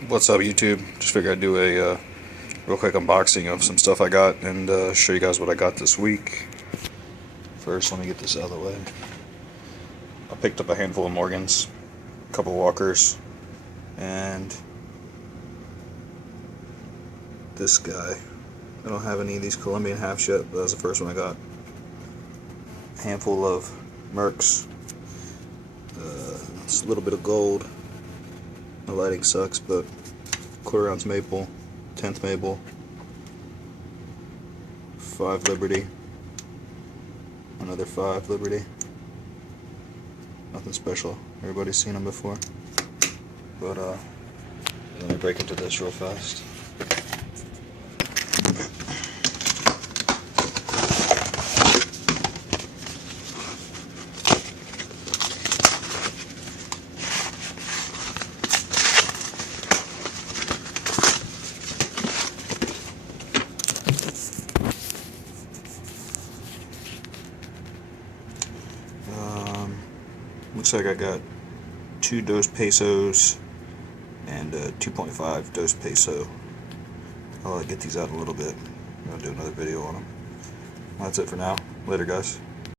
What's up, YouTube? Just figured I'd do a real quick unboxing of some stuff I got and show you guys what I got this week. First, let me get this out of the way. I picked up a handful of Morgans, a couple Walkers, and this guy. I don't have any of these Colombian halves yet, but that was the first one I got. A handful of Mercs. It's a little bit of gold. My lighting sucks, but quarter ounce maple, 10th maple, 5 Liberty, another 5 Liberty. Nothing special. Everybody's seen them before. But let me break into this real fast. Looks like I got 2 Dos Pesos and 2.5 Dos Peso. I'll get these out a little bit. I'll do another video on them. That's it for now. Later, guys.